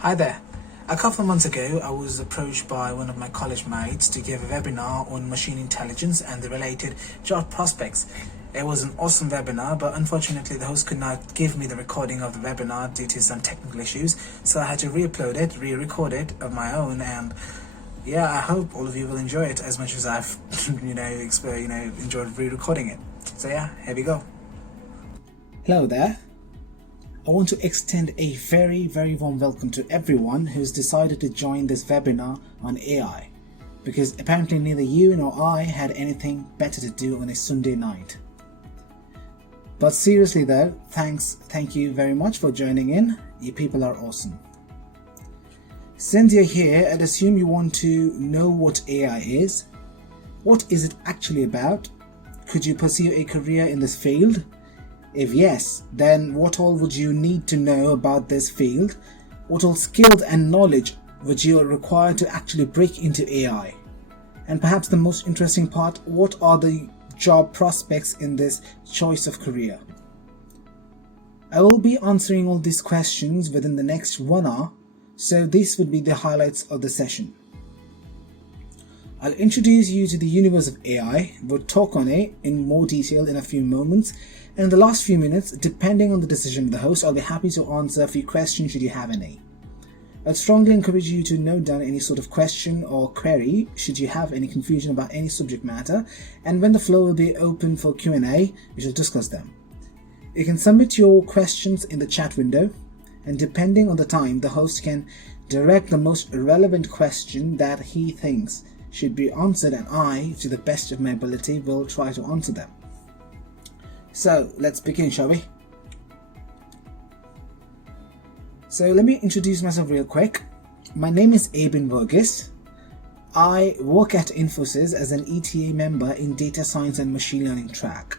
Hi there. A couple of months ago, I was approached by one of my college mates to give a webinar on machine intelligence and the related job prospects. It was an awesome webinar, but unfortunately the host could not give me the recording of the webinar due to some technical issues, so I had to re-upload it, re-record it of my own, and yeah, I hope all of you will enjoy it as much as I've enjoyed re-recording it. So yeah, here we go. Hello there. I want to extend a very warm welcome to everyone who's decided to join this webinar on AI, because apparently neither you nor I had anything better to do on a Sunday night. But seriously though, thank you very much for joining in. You people are awesome. Since you're here, I'd assume you want to know what AI is. What is it actually about? Could you pursue a career in this field? If yes, then what all would you need to know about this field? What all skills and knowledge would you require to actually break into AI? And perhaps the most interesting part, what are the job prospects in this choice of career? I will be answering all these questions within the next 1 hour, so these would be the highlights of the session. I'll introduce you to the universe of AI, we'll talk on it in more detail in a few moments, and in the last few minutes, depending on the decision of the host, I'll be happy to answer a few questions should you have any. I'd strongly encourage you to note down any sort of question or query should you have any confusion about any subject matter, and when the floor will be open for Q&A, we shall discuss them. You can submit your questions in the chat window, and depending on the time, the host can direct the most relevant question that he thinks should be answered, and I, to the best of my ability, will try to answer them. So let's begin, shall we? So let me introduce myself real quick. My name is Abin Verghese. I work at Infosys as an ETA member in Data Science and Machine Learning track.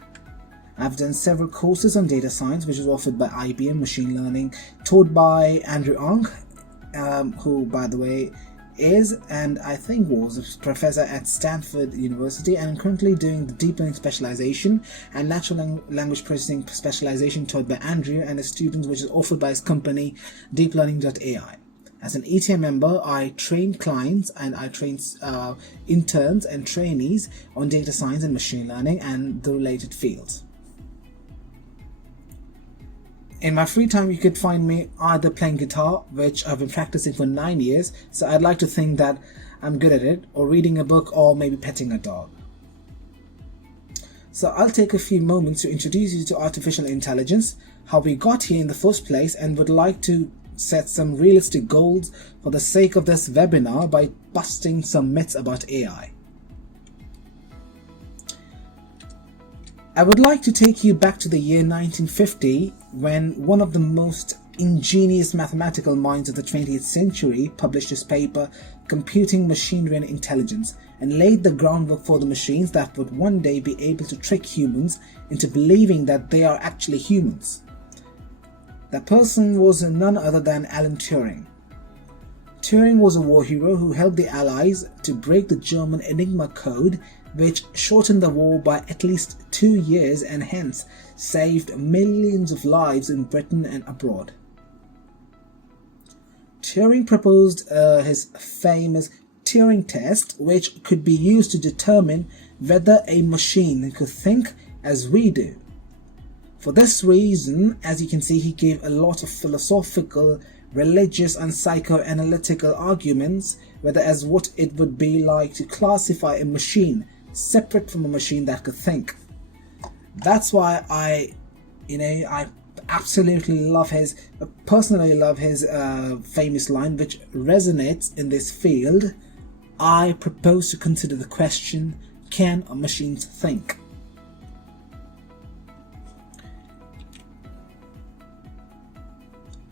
I've done several courses on data science, which is offered by IBM Machine Learning, taught by Andrew Ng, who, by the way, is and I think was a professor at Stanford University, and currently doing the deep learning specialization and natural language processing specialization taught by Andrew and his students, which is offered by his company deeplearning.ai. As an ETA member, I train clients and I train interns and trainees on data science and machine learning and the related fields. In my free time, you could find me either playing guitar, which I've been practicing for 9 years, so I'd like to think that I'm good at it, or reading a book, or maybe petting a dog. So I'll take a few moments to introduce you to artificial intelligence, how we got here in the first place, and would like to set some realistic goals for the sake of this webinar by busting some myths about AI. I would like to take you back to the year 1950, when one of the most ingenious mathematical minds of the 20th century published his paper Computing Machinery and Intelligence, and laid the groundwork for the machines that would one day be able to trick humans into believing that they are actually humans. That person was none other than Alan Turing. Turing was a war hero who helped the Allies to break the German Enigma code, which shortened the war by at least 2 years and hence saved millions of lives in Britain and abroad. Turing proposed his famous Turing Test, which could be used to determine whether a machine could think as we do. For this reason, as you can see, he gave a lot of philosophical, religious and psychoanalytical arguments whether as what it would be like to classify a machine separate from a machine that could think. That's why I absolutely personally love his famous line, which resonates in this field. I propose to consider the question, can machines think?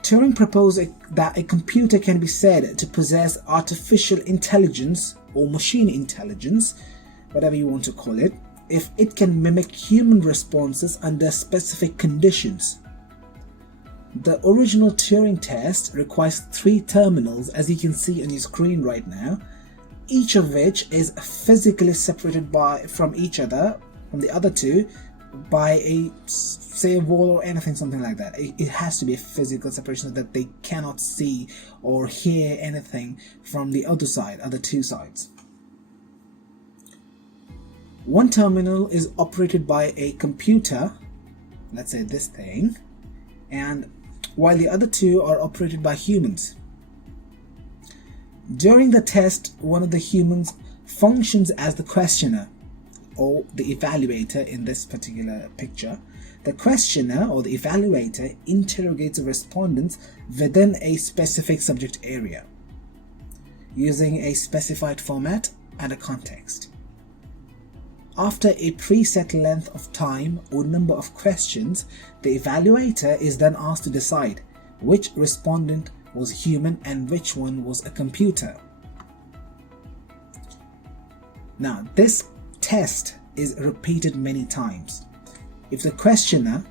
Turing proposed that a computer can be said to possess artificial intelligence or machine intelligence, whatever you want to call it, if it can mimic human responses under specific conditions. The original Turing test requires 3 terminals, as you can see on your screen right now, each of which is physically separated from the other 2 by say a wall or anything, something like that. It has to be a physical separation so that they cannot see or hear anything from the other two sides. One terminal is operated by a computer, let's say this thing, and while the other two are operated by humans. During the test, one of the humans functions as the questioner or the evaluator. In this particular picture, the questioner or the evaluator interrogates the respondents within a specific subject area using a specified format and a context. After a preset length of time or number of questions, the evaluator is then asked to decide which respondent was human and which one was a computer. Now, this test is repeated many times. If the questioner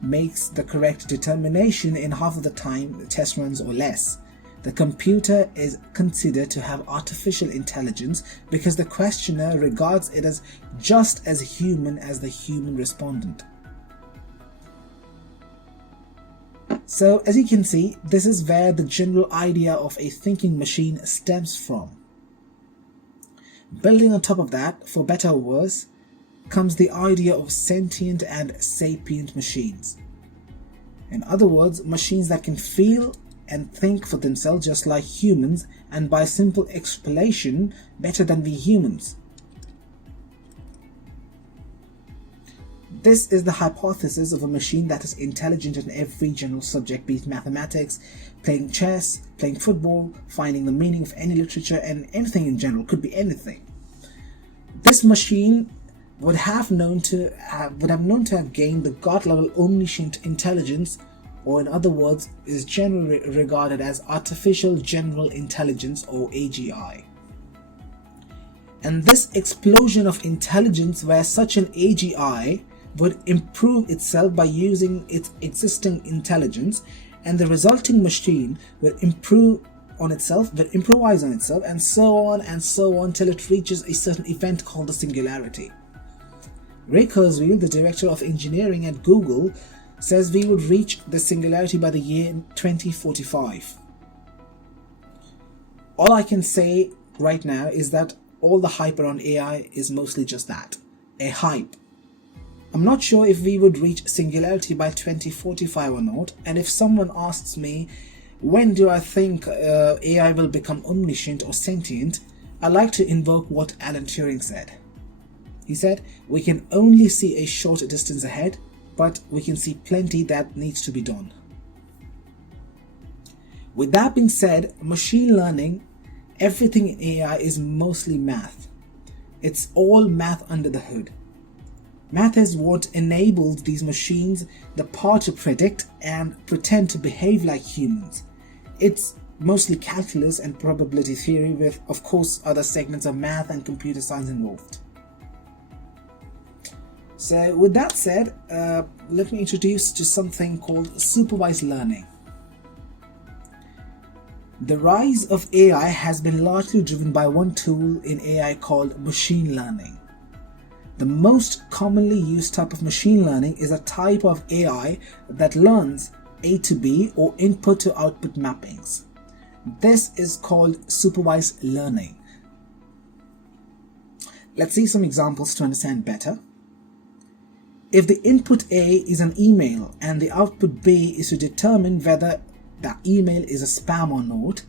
makes the correct determination in half of the time the test runs or less, the computer is considered to have artificial intelligence because the questioner regards it as just as human as the human respondent. So, as you can see, this is where the general idea of a thinking machine stems from. Building on top of that, for better or worse, comes the idea of sentient and sapient machines. In other words, machines that can feel and think for themselves just like humans, and by simple explanation, better than we humans. This is the hypothesis of a machine that is intelligent in every general subject, be it mathematics, playing chess, playing football, finding the meaning of any literature, and anything in general, could be anything. This machine would have known to have gained the God-level omniscient intelligence, or in other words, is generally regarded as artificial general intelligence, or AGI. And this explosion of intelligence, where such an AGI would improve itself by using its existing intelligence, and the resulting machine will improve on itself, will improvise on itself, and so on till it reaches a certain event called the singularity. Ray Kurzweil, the director of engineering at Google, says we would reach the singularity by the year 2045. All I can say right now is that all the hype around AI is mostly just that, a hype. I'm not sure if we would reach singularity by 2045 or not, and if someone asks me, when do I think AI will become omniscient or sentient, I like to invoke what Alan Turing said. He said, we can only see a short distance ahead, but we can see plenty that needs to be done. With that being said, machine learning, everything in AI is mostly math. It's all math under the hood. Math is what enables these machines the power to predict and pretend to behave like humans. It's mostly calculus and probability theory with, of course, other segments of math and computer science involved. So with that said, let me introduce to something called supervised learning. The rise of AI has been largely driven by one tool in AI called machine learning. The most commonly used type of machine learning is a type of AI that learns A to B or input to output mappings. This is called supervised learning. Let's see some examples to understand better. If the input A is an email and the output B is to determine whether that email is a spam or not,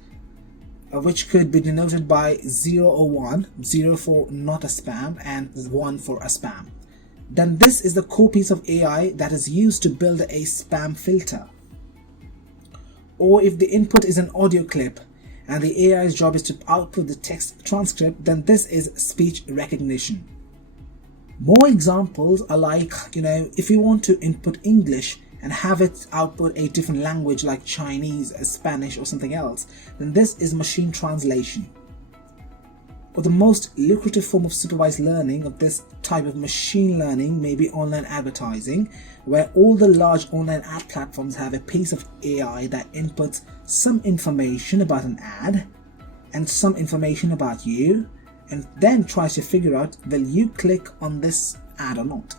which could be denoted by 0 or 1, 0 for not a spam and 1 for a spam, then this is the core piece of AI that is used to build a spam filter. Or if the input is an audio clip and the AI's job is to output the text transcript, then this is speech recognition. More examples are like, if you want to input English and have it output a different language like Chinese, Spanish or something else, then this is machine translation. Or the most lucrative form of supervised learning of this type of machine learning may be online advertising, where all the large online ad platforms have a piece of AI that inputs some information about an ad and some information about you, and then tries to figure out, will you click on this ad or not?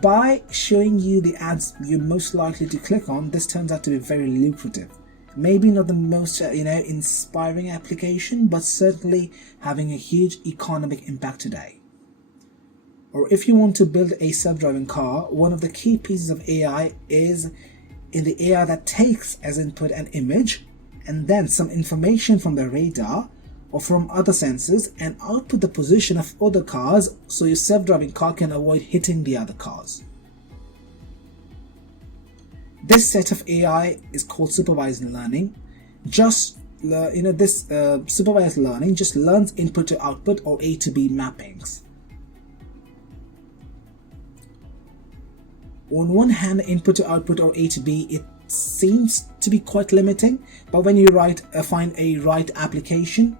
by showing you the ads you're most likely to click on, this turns out to be very lucrative. Maybe not the most inspiring application, but certainly having a huge economic impact today. Or if you want to build a self-driving car, one of the key pieces of AI is in the AI that takes as input an image and then some information from the radar or from other sensors and output the position of other cars so your self-driving car can avoid hitting the other cars. This set of AI is called supervised learning. Supervised learning just learns input to output or A to B mappings. On one hand, input to output or A to B, it seems to be quite limiting, but when you find a right application,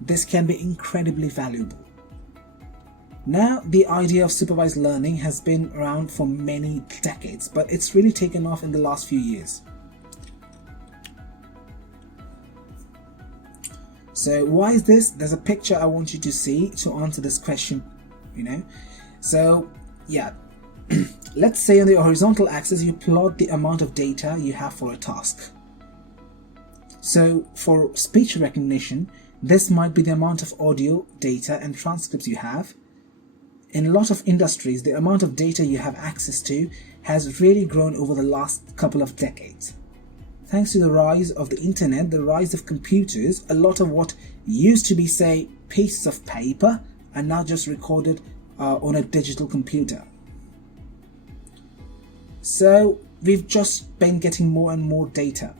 this can be incredibly valuable. Now, the idea of supervised learning has been around for many decades, but it's really taken off in the last few years. So why is this? There's a picture I want you to see to answer this question, So yeah, let's say on the horizontal axis you plot the amount of data you have for a task. So for speech recognition, this might be the amount of audio data and transcripts you have. In a lot of industries, the amount of data you have access to has really grown over the last couple of decades. Thanks to the rise of the internet, the rise of computers, a lot of what used to be, say, pieces of paper are now just recorded on a digital computer. So we've just been getting more and more data.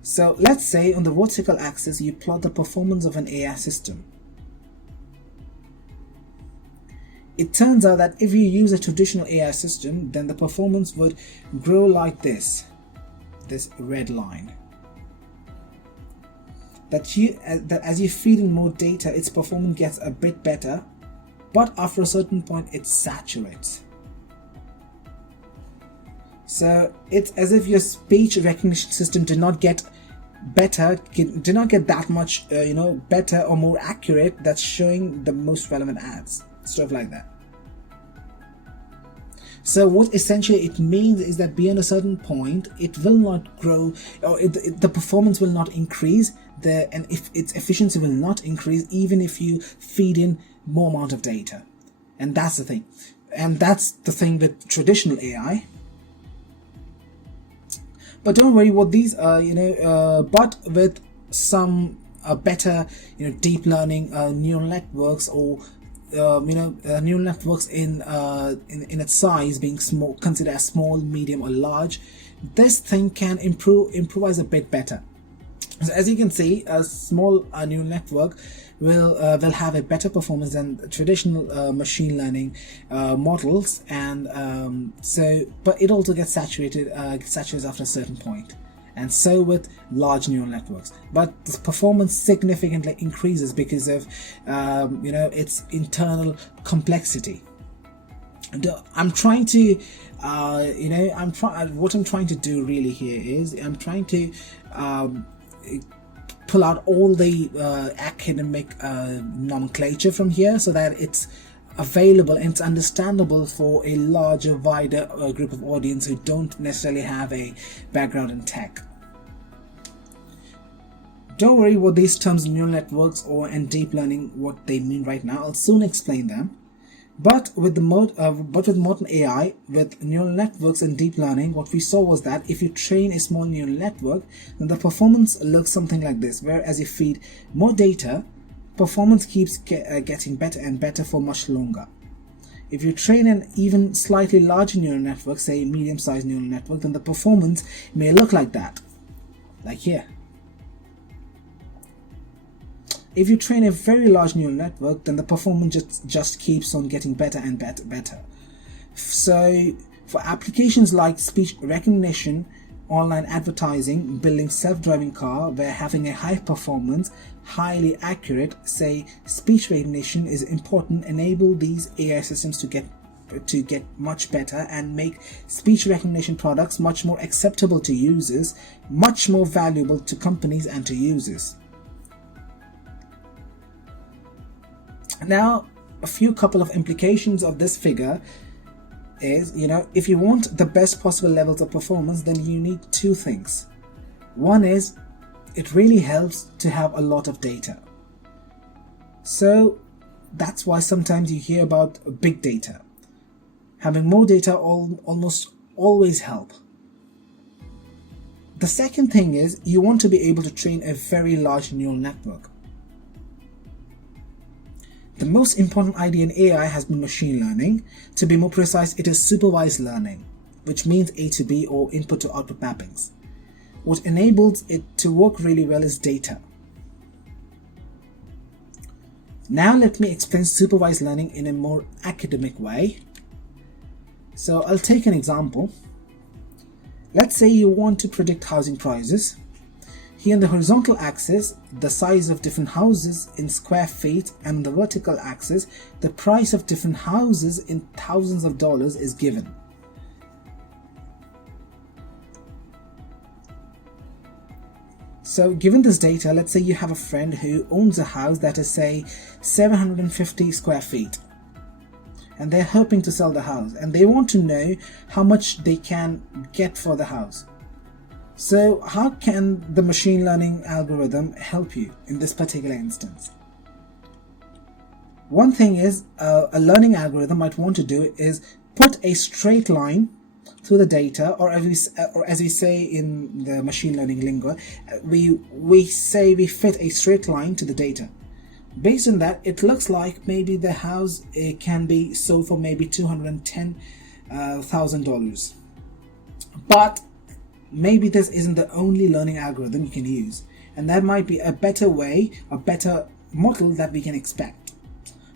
So let's say on the vertical axis you plot the performance of an AI system. It turns out that if you use a traditional AI system, then the performance would grow like this red line. That as you feed in more data, its performance gets a bit better, but after a certain point it saturates. So it's as if your speech recognition system did not get that much better or more accurate, that's showing the most relevant ads, stuff like that. So what essentially it means is that beyond a certain point it will not grow, or the performance will not increase, and if its efficiency will not increase even if you feed in more amount of data. And that's the thing, with traditional AI. But don't worry, what these but with some better deep learning neural networks, or neural networks in its size being small, considered as small, medium or large, this thing can improvise a bit better. So as you can see, a small neural network will have a better performance than traditional machine learning models, and but it also gets saturated after a certain point. And so with large neural networks, but the performance significantly increases because of its internal complexity. And I'm trying to what I'm trying to do really here is I'm trying to pull out all the academic nomenclature from here so that it's available and it's understandable for a larger, wider group of audience who don't necessarily have a background in tech. Don't worry what these terms, neural networks and deep learning, what they mean right now. I'll soon explain them. But with modern AI, with neural networks and deep learning, what we saw was that if you train a small neural network, then the performance looks something like this, where as you feed more data, performance keeps getting better and better for much longer. If you train an even slightly larger neural network, say medium-sized neural network, then the performance may look like that, like here. If you train a very large neural network, then the performance just keeps on getting better and better. So for applications like speech recognition, online advertising, building self-driving car, where having a high performance, highly accurate, say speech recognition is important, enable these AI systems to get much better and make speech recognition products much more acceptable to users, much more valuable to companies and to users. Now, a couple of implications of this figure is, if you want the best possible levels of performance, then you need two things. One is, it really helps to have a lot of data. So that's why sometimes you hear about big data. Having more data almost always help. The second thing is, you want to be able to train a very large neural network. The most important idea in AI has been machine learning. To be more precise, it is supervised learning, which means A to B or input to output mappings. What enables it to work really well is data. Now let me explain supervised learning in a more academic way. So I'll take an example. Let's say you want to predict housing prices. Here on the horizontal axis, the size of different houses in square feet, and on the vertical axis, the price of different houses in thousands of dollars is given. So given this data, let's say you have a friend who owns a house that is, say, 750 square feet. And they're hoping to sell the house, and they want to know how much they can get for the house. So how can the machine learning algorithm help you in this particular instance? One thing is, a learning algorithm might want to do is put a straight line through the data, or as we say in the machine learning lingo, we say we fit a straight line to the data. Based on that, it looks like maybe the house can be sold for maybe $210,000. But maybe this isn't the only learning algorithm you can use, and that might be a better way, a better model that we can expect.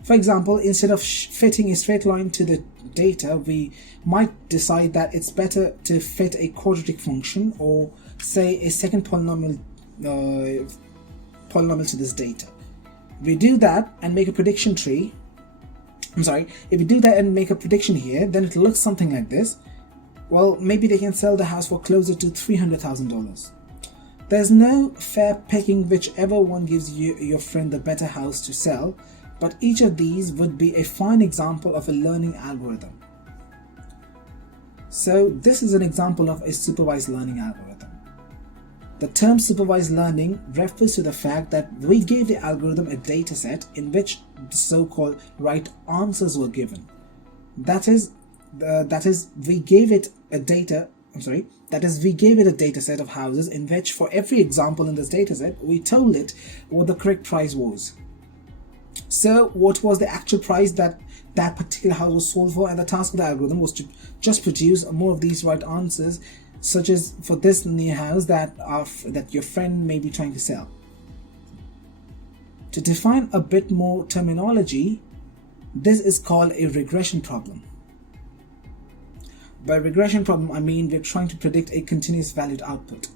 For example, instead of fitting a straight line to the data, we might decide that it's better to fit a quadratic function, or say a second polynomial to this data. If we do that and make a prediction tree, if we do that and make a prediction here, then it looks something like this. Well, maybe they can sell the house for closer to $300,000. There's no fair picking whichever one gives your friend the better house to sell, but each of these would be a fine example of a learning algorithm. So this is an example of a supervised learning algorithm. The term supervised learning refers to the fact that we gave the algorithm a data set in which the so-called right answers were given. That is, we gave it a data set of houses in which, for every example in this data set, we told it what the correct price was. So what was the actual price that particular house was sold for, and the task of the algorithm was to just produce more of these right answers, such as for this new house that your friend may be trying to sell. To define a bit more terminology, this is called a regression problem. By regression problem, I mean we're trying to predict a continuous valued output,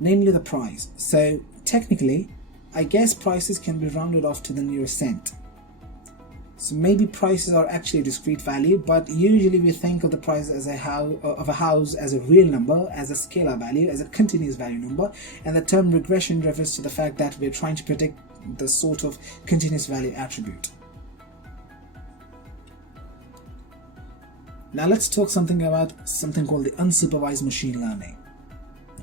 namely the price. So technically, I guess prices can be rounded off to the nearest cent. So maybe prices are actually a discrete value, but usually we think of the price as a house as a real number, as a scalar value, as a continuous value number, and the term regression refers to the fact that we're trying to predict the sort of continuous value attribute. Now let's talk about something called the unsupervised machine learning.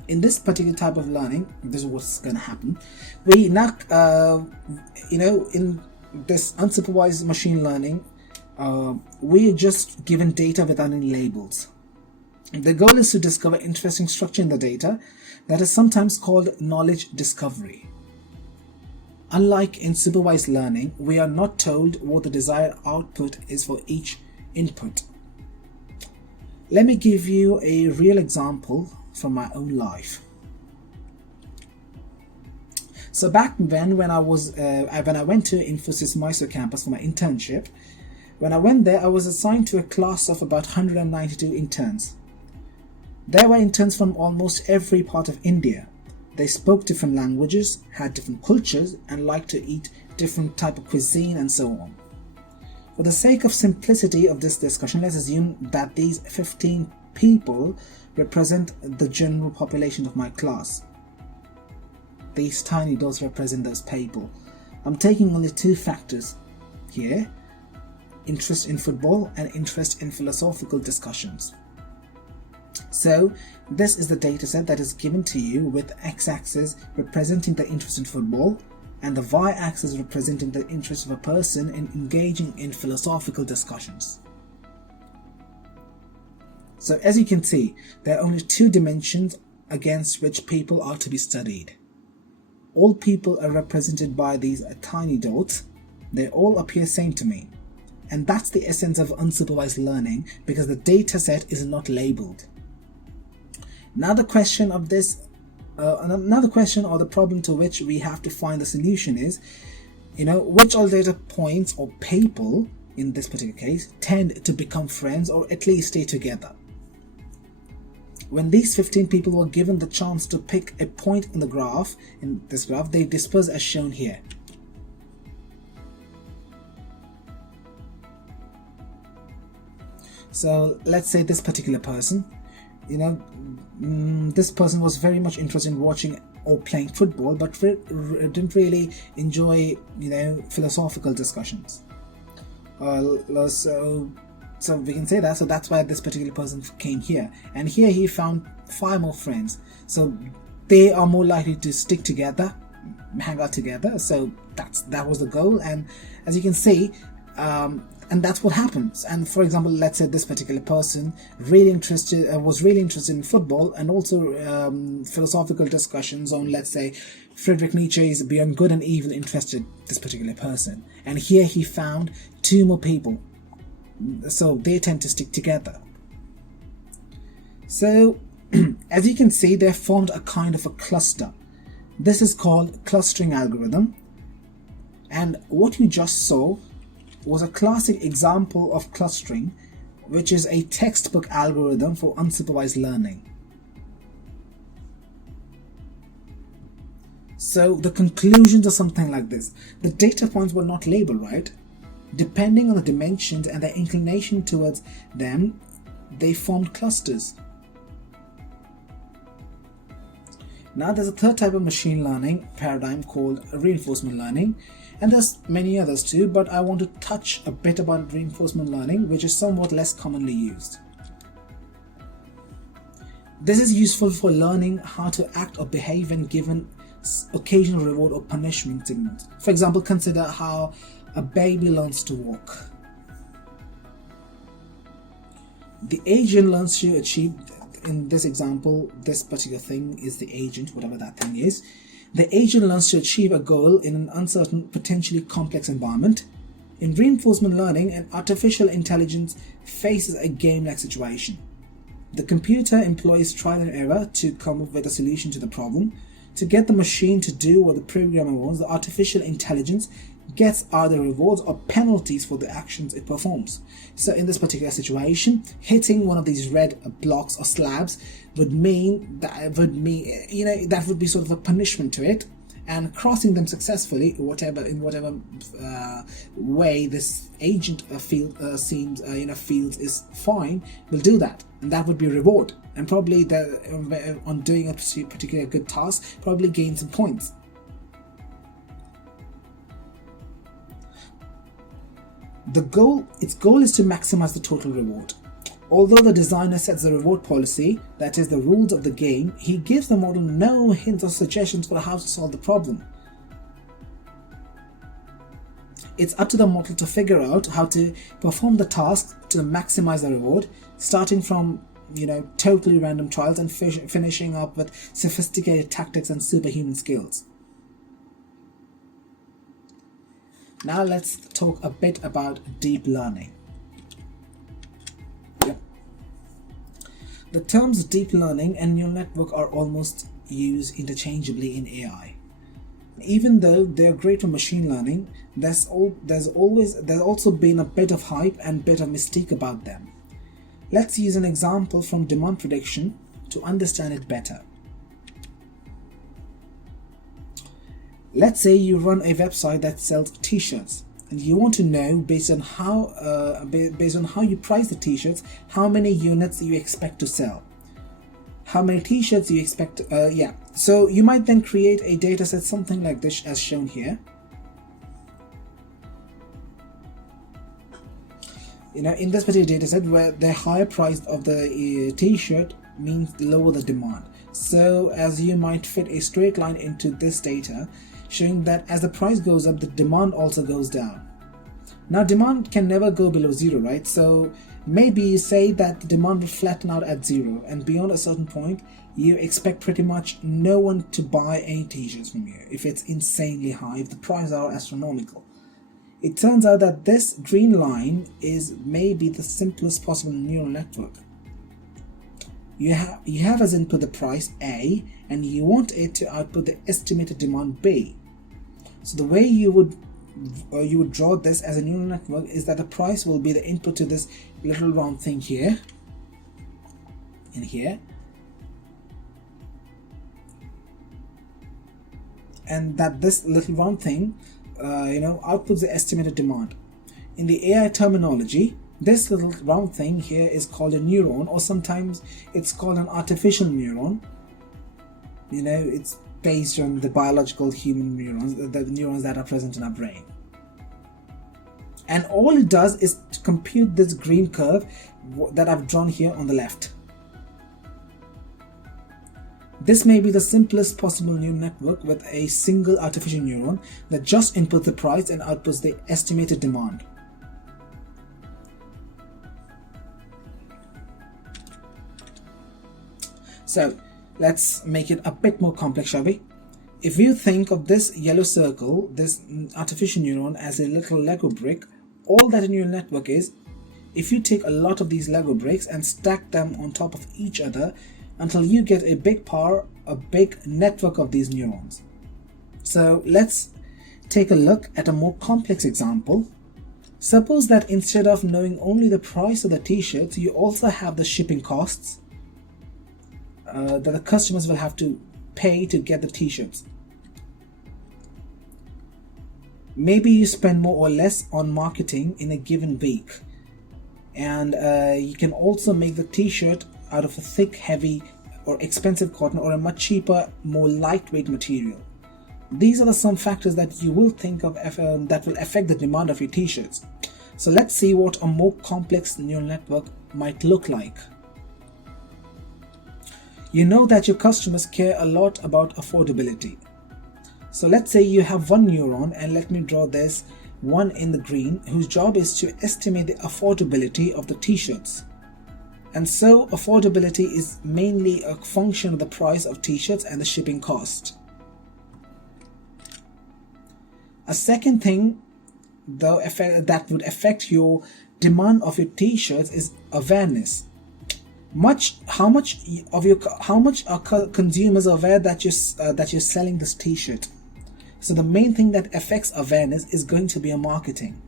In this particular type of learning, this is what's going to happen. We now, in this unsupervised machine learning, we are just given data without any labels. The goal is to discover interesting structure in the data that is sometimes called knowledge discovery. Unlike in supervised learning, we are not told what the desired output is for each input. Let me give you a real example from my own life. So back then, when I went to Infosys Mysore campus for my internship, when I went there, I was assigned to a class of about 192 interns. There were interns from almost every part of India. They spoke different languages, had different cultures, and liked to eat different type of cuisine and so on. For the sake of simplicity of this discussion, let's assume that these 15 people represent the general population of my class. These tiny dots represent those people. I'm taking only two factors here. interest in football and interest in philosophical discussions. So this is the dataset that is given to you with x-axis representing the interest in football and the y-axis representing the interest of a person in engaging in philosophical discussions. So as you can see, there are only two dimensions against which people are to be studied. All people are represented by these tiny dots. They all appear same to me. And that's the essence of unsupervised learning, because the data set is not labeled. Now the question of this, another question or the problem to which we have to find the solution is, which all data points or people, in this particular case, tend to become friends or at least stay together. When these 15 people were given the chance to pick a point in this graph, they disperse as shown here. So let's say this particular person, this person was very much interested in watching or playing football, but didn't really enjoy, philosophical discussions. So we can say that. So that's why this particular person came here, and here he found 5 more friends. So they are more likely to stick together, hang out together. So that was the goal, and as you can see, and that's what happens. And for example, let's say this particular person was really interested in football and also philosophical discussions on, let's say, Friedrich Nietzsche's Beyond Good and Evil interested this particular person. And here he found 2 more people. So they tend to stick together. So as you can see, they formed a kind of a cluster. This is called clustering algorithm. And what you just saw was a classic example of clustering, which is a textbook algorithm for unsupervised learning. So the conclusions are something like this. The data points were not labeled, right? Depending on the dimensions and their inclination towards them, they formed clusters. Now there's a third type of machine learning paradigm called reinforcement learning, and there's many others too, but I want to touch a bit about reinforcement learning, which is somewhat less commonly used. This is useful for learning how to act or behave when given occasional reward or punishment signals. For example, consider how a baby learns to walk. The agent learns to achieve, in this example, this particular thing is the agent, whatever that thing is. The agent learns to achieve a goal in an uncertain, potentially complex environment. In reinforcement learning, an artificial intelligence faces a game-like situation. The computer employs trial and error to come up with a solution to the problem. To get the machine to do what the programmer wants, the artificial intelligence gets either rewards or penalties for the actions it performs. So in this particular situation, hitting one of these red blocks or slabs would that would be sort of a punishment to it, and crossing them successfully, in whatever way this agent feels is fine, will do that, and that would be reward, and probably on doing a particular good task, probably gain some points. Its goal is to maximize the total reward. Although the designer sets the reward policy, that is the rules of the game, he gives the model no hints or suggestions for how to solve the problem. It's up to the model to figure out how to perform the task to maximize the reward, starting from totally random trials and finishing up with sophisticated tactics and superhuman skills. Now let's talk a bit about deep learning. The terms deep learning and neural network are almost used interchangeably in AI. Even though they're great for machine learning, there's also been a bit of hype and bit of mystique about them. Let's use an example from demand prediction to understand it better. Let's say you run a website that sells t-shirts, and you want to know, based on how you price the t-shirts, how many units you expect to sell, how many t-shirts you expect. So you might then create a data set something like this, as shown here. in this particular data set, where the higher price of the t-shirt means lower the demand. So as you might fit a straight line into this data, showing that as the price goes up, the demand also goes down. Now demand can never go below zero, right? So maybe you say that the demand will flatten out at zero, and beyond a certain point you expect pretty much no one to buy any t-shirts from you if it's insanely high, if the prices are astronomical. It turns out that this green line is maybe the simplest possible neural network. You have as input the price A, and you want it to output the estimated demand B. So the way you would draw this as a neural network is that the price will be the input to this little round thing here, in here, and that this little round thing outputs the estimated demand. In the AI terminology, this little round thing here is called a neuron, or sometimes it's called an artificial neuron. It's based on the biological human neurons, the neurons that are present in our brain. And all it does is to compute this green curve that I've drawn here on the left. This may be the simplest possible neural network with a single artificial neuron that just inputs the price and outputs the estimated demand. So let's make it a bit more complex, shall we? If you think of this yellow circle, this artificial neuron, as a little Lego brick, all that a neural network is, if you take a lot of these Lego bricks and stack them on top of each other until you get a big power, a big network of these neurons. So let's take a look at a more complex example. Suppose that instead of knowing only the price of the t-shirts, you also have the shipping costs that the customers will have to pay to get the t-shirts. Maybe you spend more or less on marketing in a given week, and you can also make the t-shirt out of a thick, heavy or expensive cotton, or a much cheaper, more lightweight material. These are some factors that you will think of that will affect the demand of your t-shirts. So let's see what a more complex neural network might look like. You know that your customers care a lot about affordability. So let's say you have one neuron, and let me draw this one in the green, whose job is to estimate the affordability of the t-shirts. And so affordability is mainly a function of the price of t-shirts and the shipping cost. A second thing though that would affect your demand of your t-shirts is awareness. How much are consumers aware that you're selling this t-shirt? So the main thing that affects awareness is going to be your marketing.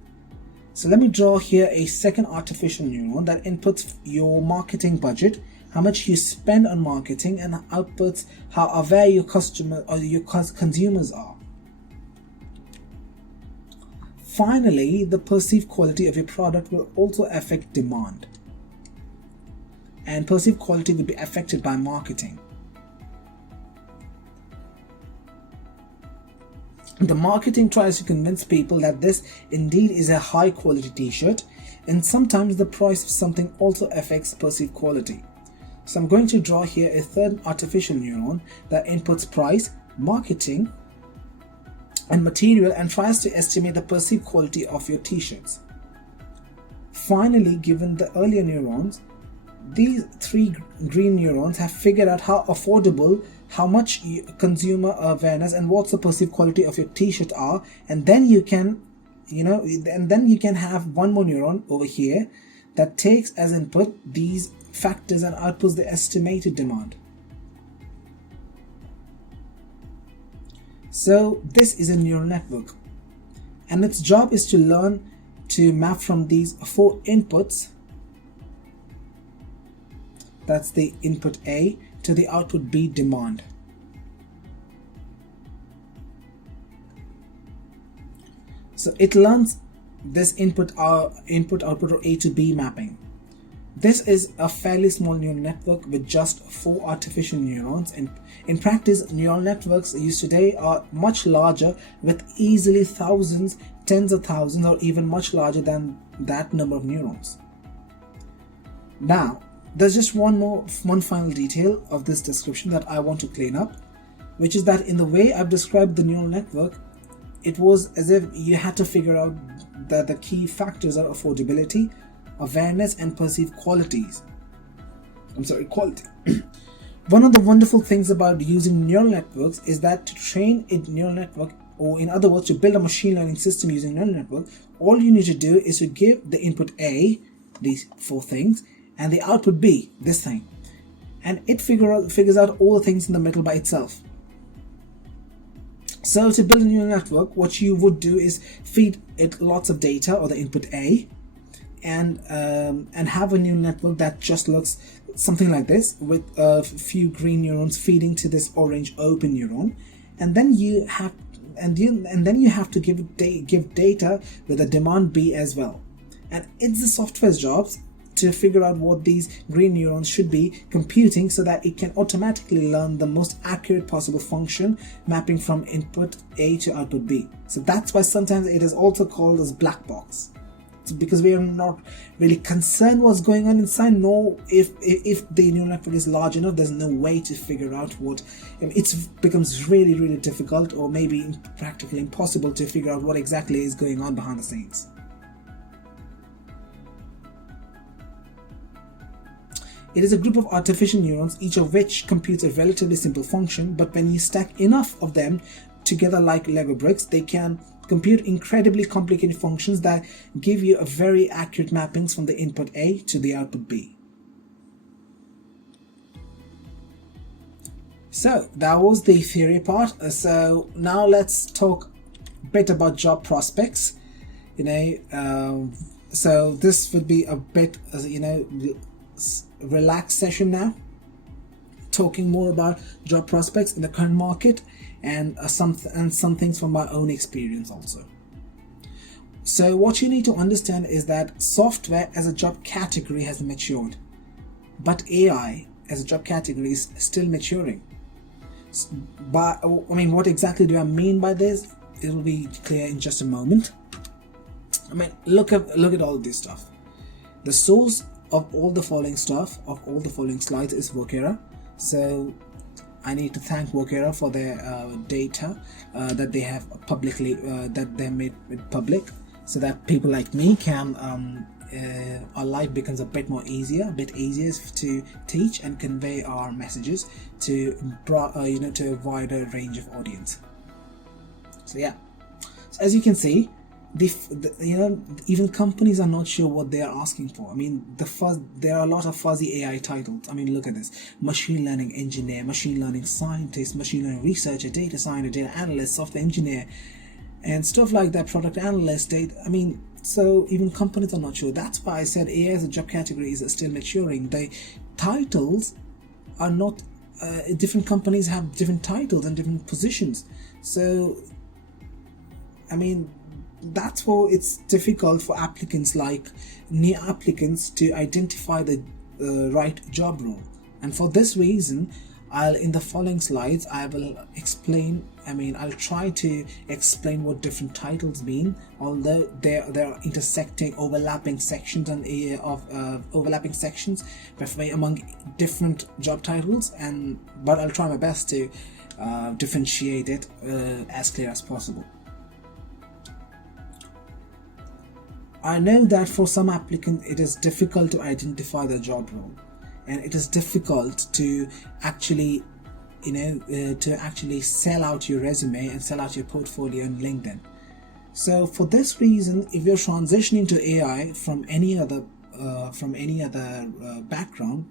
So let me draw here a second artificial neuron that inputs your marketing budget, how much you spend on marketing, and outputs how aware your customer or your consumers are. Finally, the perceived quality of your product will also affect demand, and perceived quality will be affected by marketing. The marketing tries to convince people that this indeed is a high quality t-shirt, and sometimes the price of something also affects perceived quality. So I'm going to draw here a third artificial neuron that inputs price, marketing, and material, and tries to estimate the perceived quality of your t-shirts. Finally, given the earlier neurons, these three green neurons have figured out how affordable, how much consumer awareness, and what's the perceived quality of your t-shirt are, and then you can have one more neuron over here that takes as input these factors and outputs the estimated demand. So this is a neural network, and its job is to learn to map from these four inputs, that's the input A, to the output B, demand. So it learns this input output or A to B mapping. This is a fairly small neural network with just 4 artificial neurons, and in practice, neural networks used today are much larger, with easily thousands, tens of thousands, or even much larger than that number of neurons. Now, there's just one final detail of this description that I want to clean up, which is that in the way I've described the neural network, it was as if you had to figure out that the key factors are affordability, awareness, and perceived quality. One of the wonderful things about using neural networks is that to train a neural network, or in other words, to build a machine learning system using neural network, all you need to do is to give the input A, these 4 things, and the output B, this thing, and it figures out all the things in the middle by itself. So to build a neural network, what you would do is feed it lots of data, or the input A, and have a neural network that just looks something like this, with a few green neurons feeding to this orange open neuron, and then you have to give data with a demand B as well. And it's the software's jobs to figure out what these green neurons should be computing, so that it can automatically learn the most accurate possible function mapping from input A to output B. So that's why sometimes it is also called as black box. So because we are not really concerned what's going on inside, nor if the neural network is large enough, there's no way to figure out what. It becomes really, really difficult, or maybe practically impossible, to figure out what exactly is going on behind the scenes. It is a group of artificial neurons, each of which computes a relatively simple function, but when you stack enough of them together like Lego bricks, they can compute incredibly complicated functions that give you a very accurate mappings from the input A to the output B. So that was the theory part. So now let's talk a bit about job prospects. So this would be a bit, relaxed session now, talking more about job prospects in the current market, and some things from my own experience also. So what you need to understand is that software as a job category has matured, but AI as a job category is still maturing. But what exactly do I mean by this? It will be clear in just a moment. Look at all this stuff. The source of all the following slides is verkera. So I need to thank verkera for their data that they have publicly that they made public, so that people like me can our life becomes a bit easier to teach and convey our messages to to a wider range of audience. So yeah, so as you can see, even companies are not sure what they are asking for. There are a lot of fuzzy AI titles. Look at this: machine learning engineer, machine learning scientist, machine learning researcher, data scientist, data analyst, software engineer, and stuff like that, product analyst, so even companies are not sure. That's why I said AI as a job category is still maturing. The titles are not, different companies have different titles and different positions. So that's why it's difficult for applicants, like new applicants, to identify the right job role. And for this reason, in the following slides, I will explain. I'll try to explain what different titles mean, although there are overlapping sections among different job titles, but I'll try my best to differentiate it as clear as possible. I know that for some applicants it is difficult to identify the job role, and it is difficult to actually sell out your resume and sell out your portfolio on LinkedIn. So for this reason, if you're transitioning to AI from any other background,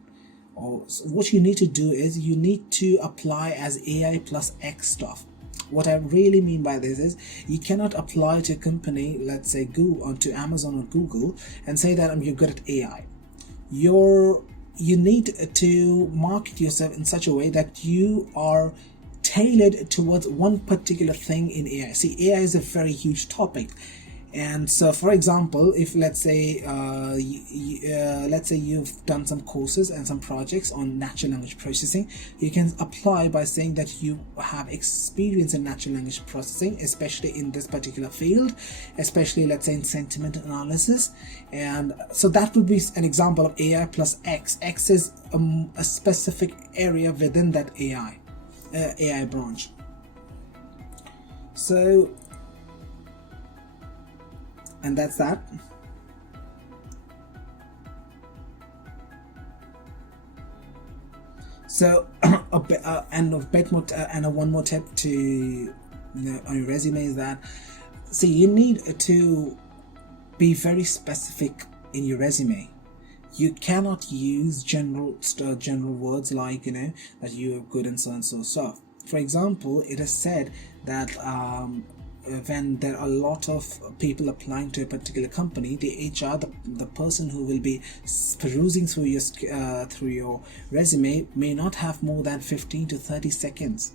what you need to do is you need to apply as AI plus X stuff. What I really mean by this is, you cannot apply to a company, let's say Google, or to Amazon or Google, and say that you're good at AI. You need to market yourself in such a way that you are tailored towards one particular thing in AI. See, AI is a very huge topic. And so, for example, if let's say let's say you've done some courses and some projects on natural language processing, you can apply by saying that you have experience in natural language processing, especially in this particular field, especially let's say in sentiment analysis. And so that would be an example of AI plus X. X is a specific area within that AI branch. So, and that's that. So one more tip to on your resume is that, see, you need to be very specific in your resume. You cannot use general words like that you are good and so and so stuff. For example, it is said that when there are a lot of people applying to a particular company, the HR, the person who will be perusing through your resume may not have more than 15 to 30 seconds.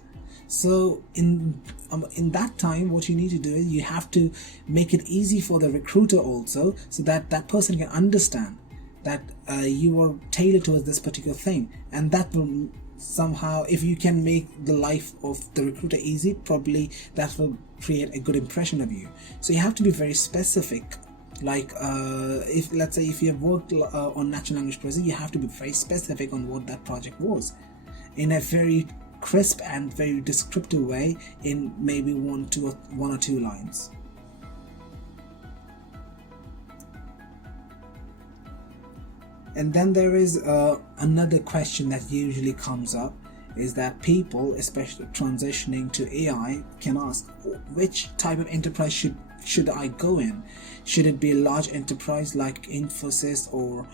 So in that time, what you need to do is you have to make it easy for the recruiter also, so that that person can understand that you are tailored towards this particular thing, and that will somehow, if you can make the life of the recruiter easy, probably that will create a good impression of you. So you have to be very specific. Like if let's say if you have worked on natural language processing, you have to be very specific on what that project was, in a very crisp and very descriptive way, in maybe one or two lines. And then there is another question that usually comes up, is that people, especially transitioning to AI, can ask, which type of enterprise should I go in? Should it be a large enterprise like Infosys or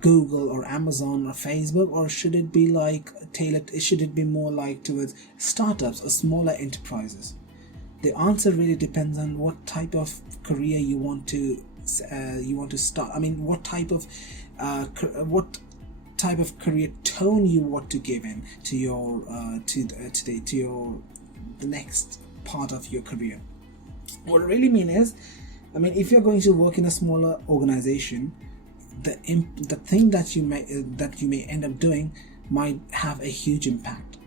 Google or Amazon or Facebook, or should it be like tailored? Should it be more like towards startups or smaller enterprises? The answer really depends on what type of career you want to start. I mean, what type of career tone you want to give in to your the next part of your career. What I really mean is, I mean, if you're going to work in a smaller organization, the thing that you may end up doing might have a huge impact.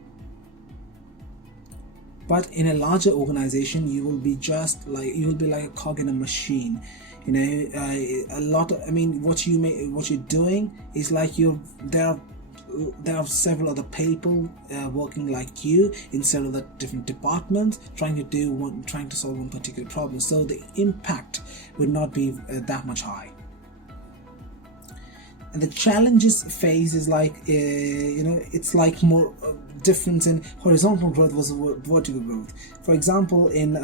But in a larger organization, you will be like a cog in a machine. A lot of, I mean, what you're doing is like there are several other people working like you in several different departments, trying to solve one particular problem. So the impact would not be that much high. And the challenges phase is like it's like more difference in horizontal growth versus vertical growth. For example, in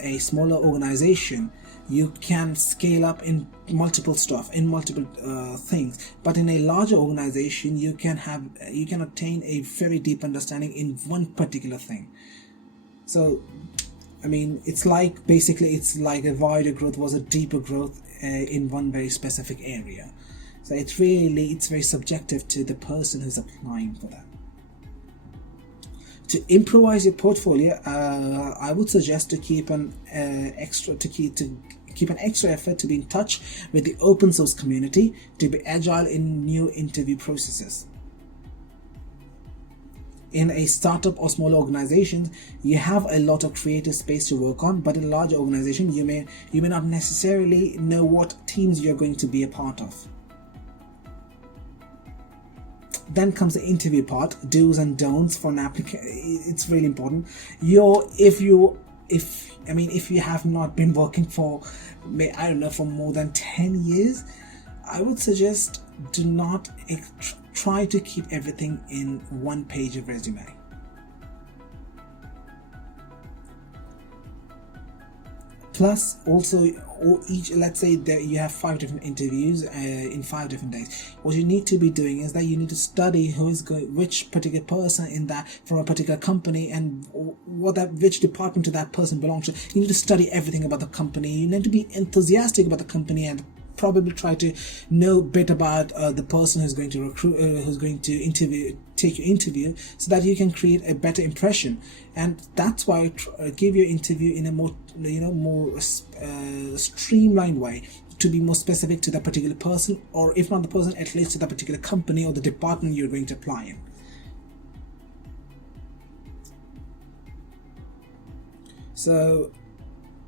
a smaller organization, you can scale up in multiple things, but in a larger organization, you can obtain a very deep understanding in one particular thing. So, I mean, it's like a wider growth was a deeper growth in one very specific area. So it's very subjective to the person who's applying for that. To improvise your portfolio, I would suggest to keep an extra effort to be in touch with the open source community, to be agile in new interview processes. In a startup or small organization, you have a lot of creative space to work on, but in a larger organization, you may not necessarily know what teams you're going to be a part of. Then comes the interview part, do's and don'ts for an applicant. It's really important. If you have not been working for more than 10 years, I would suggest do not try to keep everything in one page of resume. Plus, also, let's say that you have 5 different interviews in 5 different days. What you need to be doing is that you need to study which particular person from a particular company, and which department that person belongs to. You need to study everything about the company. You need to be enthusiastic about the company, and probably try to know a bit about the person who's going to interview take your interview so that you can create a better impression. And that's why give your interview in a more streamlined way, to be more specific to that particular person, or if not the person, at least to that particular company or the department you're going to apply in. So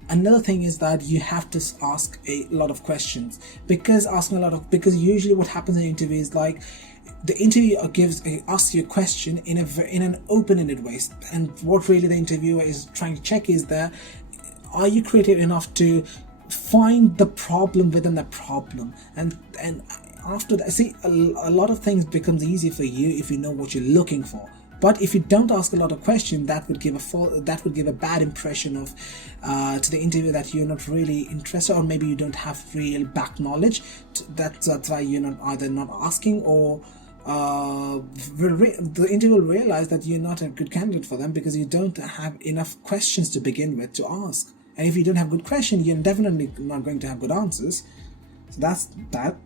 another thing is that you have to ask a lot of questions, because usually what happens in interviews is like the interviewer asks you a question in an open-ended way, and what really the interviewer is trying to check is that are you creative enough to find the problem within the problem, and after that, see, a lot of things becomes easy for you if you know what you're looking for. But if you don't ask a lot of questions, that would give a bad impression of to the interviewer that you're not really interested, or maybe you don't have real back knowledge. That's why you're either not asking, or the interviewer will realize that you're not a good candidate for them because you don't have enough questions to begin with to ask. And if you don't have good questions, you're definitely not going to have good answers. So that's that.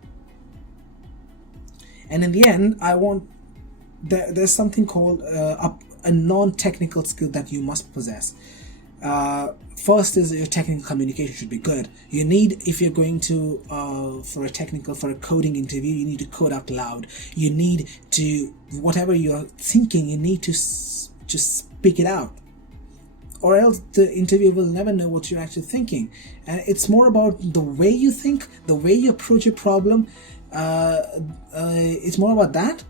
And in the end, there's something called a non-technical skill that you must possess. First is your technical communication should be good. You need, if you're going to for a coding interview, you need to code out loud. You need to, whatever you're thinking, you need to speak it out, or else the interviewer will never know what you're actually thinking. And it's more about the way you think, the way you approach a problem. It's more about that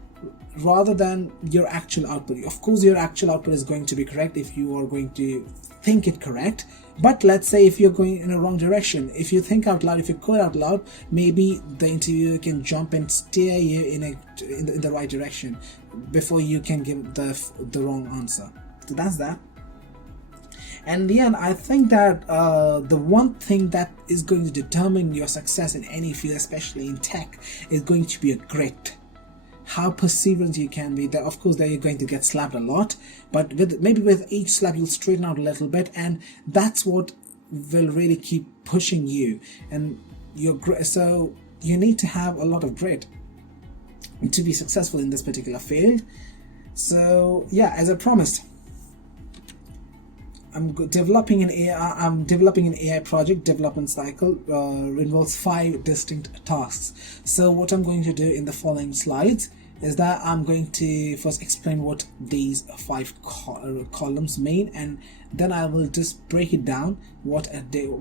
rather than your actual output. Of course, your actual output is going to be correct if you are going to think it correct. But let's say if you're going in a wrong direction, if you think out loud, if you code out loud, maybe the interviewer can jump and steer you in the right direction before you can give the wrong answer. So that's that. And in the end, I think that the one thing that is going to determine your success in any field, especially in tech, is going to be a grit. How perseverant you can be. Of course, there you're going to get slapped a lot, but with each slap you'll straighten out a little bit, and that's what will really keep pushing you. And so you need to have a lot of grit to be successful in this particular field. So yeah, as I promised, I'm developing an AI project. Development cycle involves 5 distinct tasks. So what I'm going to do in the following slides is that I'm going to first explain what these 5 columns mean, and then I will just break it down.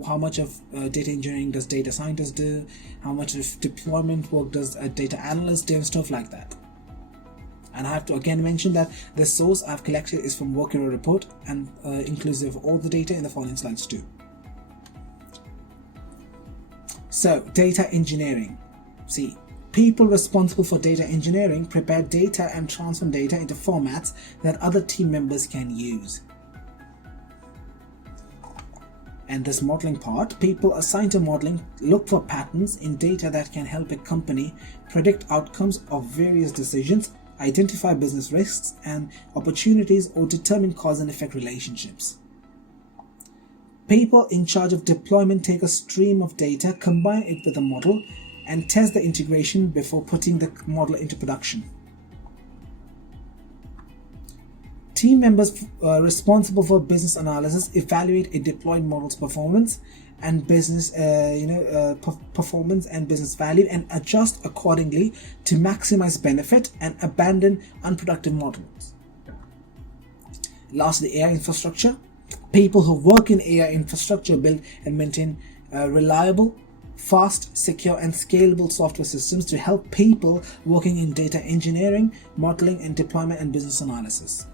How much of data engineering does data scientists do? How much of deployment work does a data analyst do, and stuff like that. And I have to again mention that the source I've collected is from verkera report, and inclusive of all the data in the following slides too. So, data engineering. See, people responsible for data engineering prepare data and transform data into formats that other team members can use. And this modeling part, people assigned to modeling look for patterns in data that can help a company predict outcomes of various decisions, identify business risks and opportunities, or determine cause and effect relationships. People in charge of deployment take a stream of data, combine it with a model, and test the integration before putting the model into production. Team members responsible for business analysis evaluate a deployed model's performance and business performance and business value, and adjust accordingly to maximize benefit and abandon unproductive models. Lastly, AI infrastructure. People who work in AI infrastructure build and maintain reliable, fast, secure and scalable software systems to help people working in data engineering, modeling and deployment and business analysis.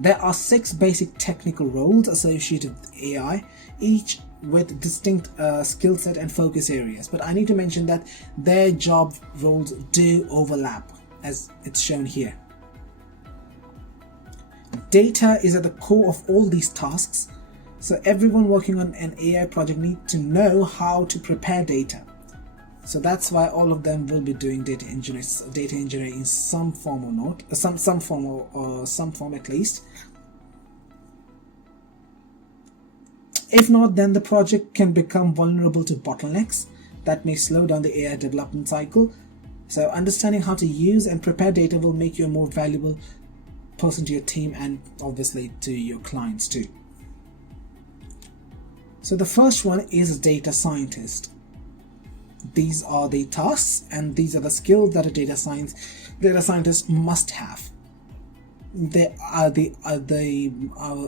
There are 6 basic technical roles associated with AI, each with distinct skill set and focus areas. But I need to mention that their job roles do overlap, as it's shown here. Data is at the core of all these tasks, so everyone working on an AI project needs to know how to prepare data. So that's why all of them will be doing data engineering in some form or not, some form at least. If not, then the project can become vulnerable to bottlenecks that may slow down the AI development cycle. So understanding how to use and prepare data will make you a more valuable person to your team and obviously to your clients too. So the first one is a data scientist. These are the tasks and these are the skills that a data scientist must have. The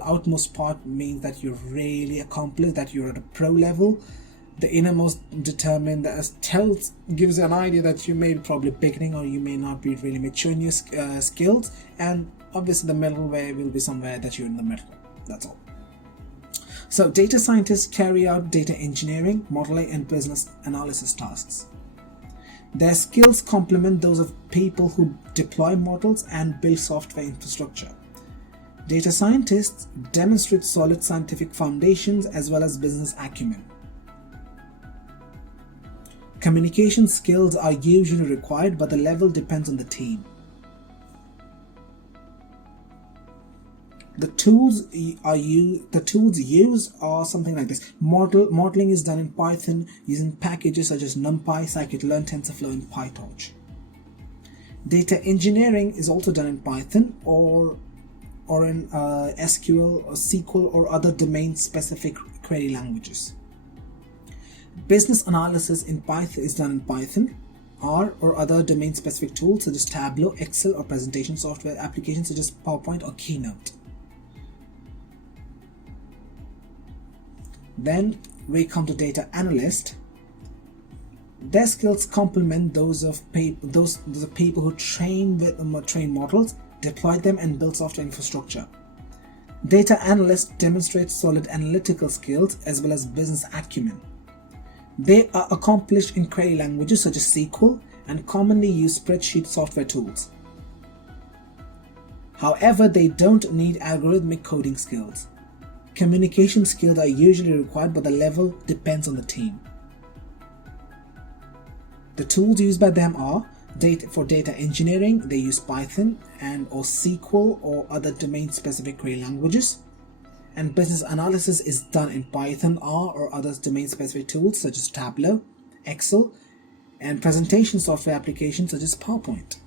outmost part means that you're really accomplished, that you're at a pro level. The innermost determine that gives you an idea that you may be probably beginning or you may not be really mature in your skills, and obviously the middle way will be somewhere that you're in the middle. That's all. So data scientists carry out data engineering, modeling and business analysis tasks. Their skills complement those of people who deploy models and build software infrastructure. Data scientists demonstrate solid scientific foundations as well as business acumen. Communication skills are usually required, but the level depends on the team. The tools used are something like this. Modeling is done in Python using packages such as NumPy, scikit-learn, TensorFlow, and PyTorch. Data engineering is also done in Python or in SQL or SQL or other domain-specific query languages. Business analysis in Python is done in Python, R, or other domain-specific tools such as Tableau, Excel, or presentation software applications such as PowerPoint or Keynote. Then we come to data analyst. Their skills complement those of people who train models, deploy them, and build software infrastructure. Data analysts demonstrate solid analytical skills as well as business acumen. They are accomplished in query languages such as SQL and commonly use spreadsheet software tools. However, they don't need algorithmic coding skills. Communication skills are usually required, but the level depends on the team. The tools used by them are for data engineering, they use Python or SQL or other domain-specific query languages. And business analysis is done in Python, R, or other domain-specific tools such as Tableau, Excel, and presentation software applications such as PowerPoint.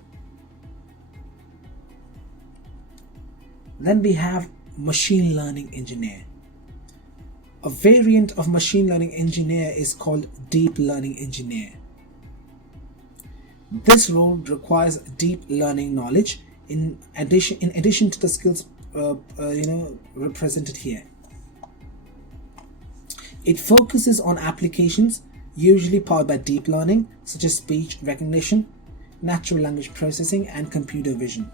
Then we have machine learning engineer. A variant of machine learning engineer is called deep learning engineer. This role requires deep learning knowledge in addition to the skills represented here. It focuses on applications usually powered by deep learning such as speech recognition, natural language processing, and computer vision.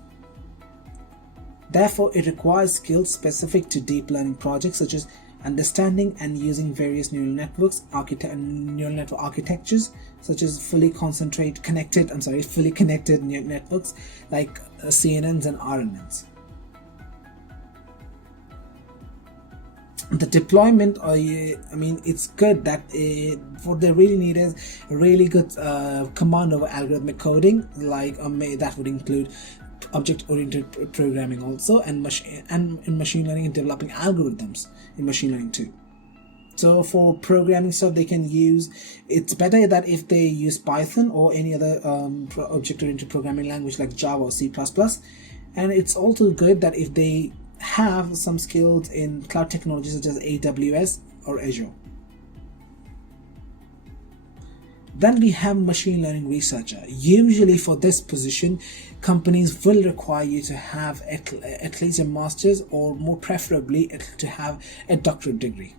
Therefore, it requires skills specific to deep learning projects such as understanding and using various neural network architectures such as fully connected neural networks like CNNs and RNNs. The deployment, it's good that what they really need is a really good command over algorithmic coding, like that would include object-oriented programming also, and in machine learning and developing algorithms in machine learning too. So for programming stuff they can use, it's better that if they use Python or any other object-oriented programming language like Java or C++, and it's also good that if they have some skills in cloud technologies such as AWS or Azure. Then we have machine learning researcher. Usually for this position, companies will require you to have at least a master's or more preferably to have a doctorate degree.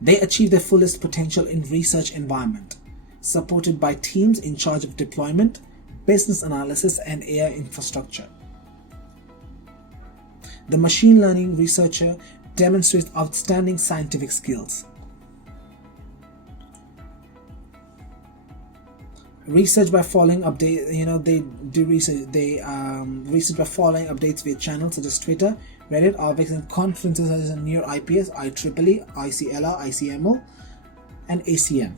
They achieve their fullest potential in research environment, supported by teams in charge of deployment, business analysis, and AI infrastructure. The machine learning researcher demonstrates outstanding scientific skills. Research by following updates. They do research. They research by following updates via channels such as Twitter, Reddit, RVX, and conferences such as Near IPS, IEEE, ICLR, ICML, and ACM.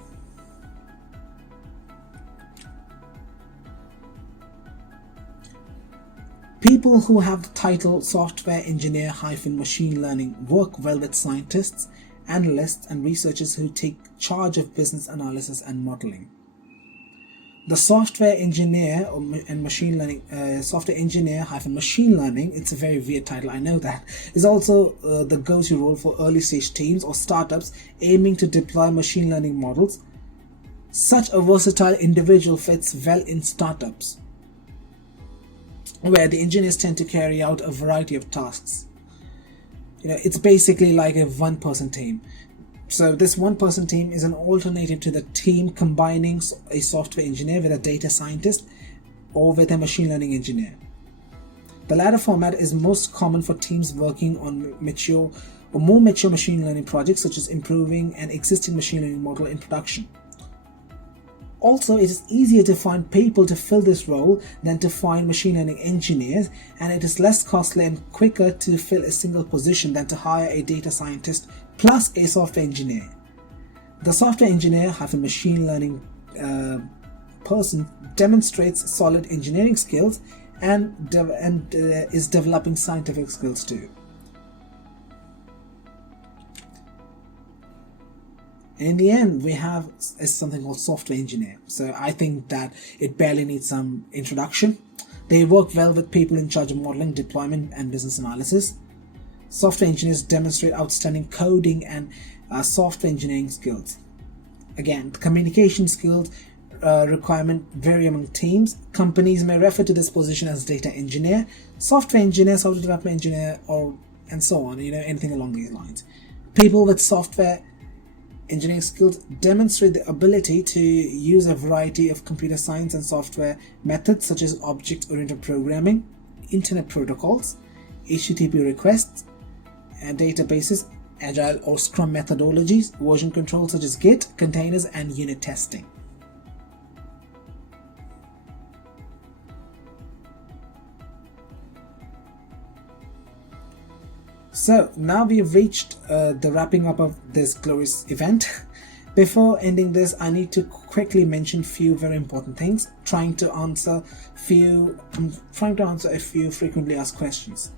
People who have the title software engineer - machine learning work well with scientists, analysts, and researchers who take charge of business analysis and modeling. The software engineer and machine learning, software engineer hyphen machine learning, it's a very weird title, I know that, is also the go-to role for early stage teams or startups aiming to deploy machine learning models. Such a versatile individual fits well in startups, where the engineers tend to carry out a variety of tasks. It's basically like a one-person team. So this one-person team is an alternative to the team combining a software engineer with a data scientist or with a machine learning engineer. The latter format is most common for teams working on mature or more mature machine learning projects, such as improving an existing machine learning model in production. Also, it is easier to find people to fill this role than to find machine learning engineers, and it is less costly and quicker to fill a single position than to hire a data scientist plus a software engineer. The software engineer hyphen machine learning person demonstrates solid engineering skills and is developing scientific skills too. In the end, we have something called software engineer. So I think that it barely needs some introduction. They work well with people in charge of modeling, deployment, and business analysis. Software engineers demonstrate outstanding coding and software engineering skills. Again, the communication skills requirement vary among teams. Companies may refer to this position as data engineer, software engineer, software development engineer, and so on. Anything along these lines. People with software engineering skills demonstrate the ability to use a variety of computer science and software methods such as object-oriented programming, internet protocols, HTTP requests, and databases, agile or scrum methodologies, version control such as Git, containers, and unit testing. So now we've reached the wrapping up of this glorious event. Before ending this, I need to quickly mention few very important things, trying to answer a few frequently asked questions.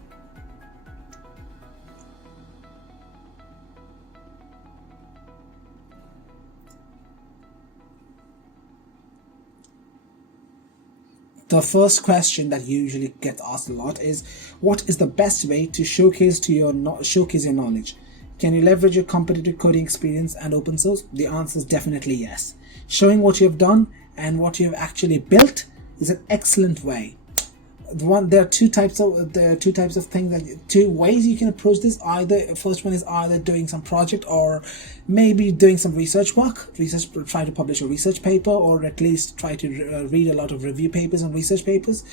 The first question that usually gets asked a lot is, what is the best way to showcase your knowledge? Can you leverage your competitive coding experience and open source? The answer is definitely yes. Showing what you have done and what you have actually built is an excellent way. There are two types of things, two ways you can approach this. First one is either doing some project or maybe doing some research work, try to publish a research paper, or at least try to read a lot of review papers and research papers.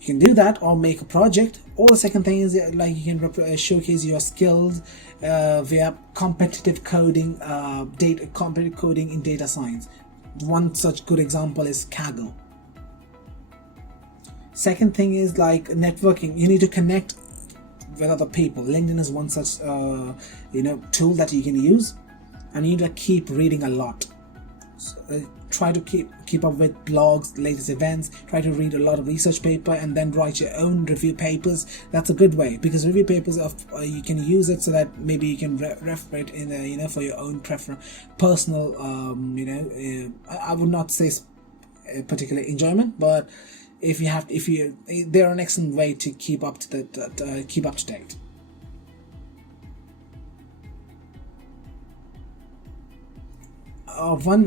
You can do that or make a project. Or the second thing is like you can showcase your skills via competitive coding in data science. One such good example is Kaggle. Second thing is like networking. You need to connect with other people. LinkedIn is one such tool that you can use, and you need to keep reading a lot. So, try to keep up with blogs, latest events. Try to read a lot of research paper and then write your own review papers. That's a good way, because review papers you can use it so that maybe you can refer it in for your own personal I would not say particular enjoyment, but they're an excellent way to keep up to date. One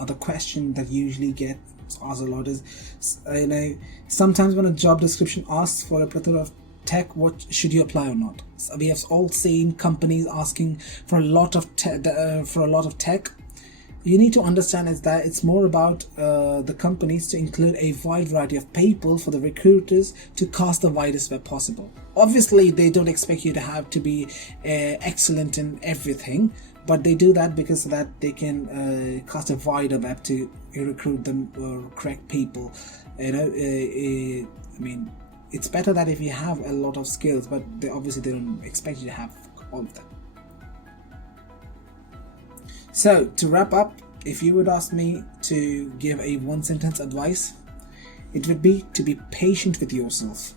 other question that usually gets asked a lot is, sometimes when a job description asks for a plethora of tech, what should you apply or not? So we have all seen companies asking for a lot of tech. You need to understand is that it's more about the companies to include a wide variety of people for the recruiters to cast the widest web possible. Obviously, they don't expect you to have to be excellent in everything, but they do that because that they can cast a wider web to recruit the correct people. I mean, it's better that if you have a lot of skills, but they don't expect you to have all of them. So to wrap up, if you would ask me to give a one sentence advice, it would be to be patient with yourself.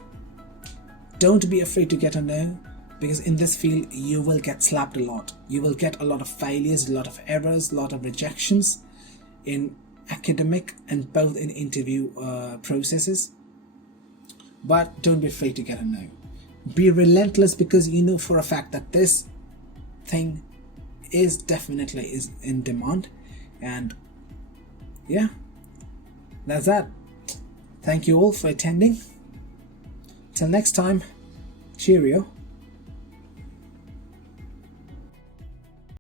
Don't be afraid to get a no, because in this field you will get slapped a lot. You will get a lot of failures, a lot of errors, a lot of rejections. in academic and both in interview processes. But don't be afraid to get a no. Be relentless, because you know for a fact that this thing is definitely in demand. And yeah, that's that. Thank you all for attending. Till next time, cheerio.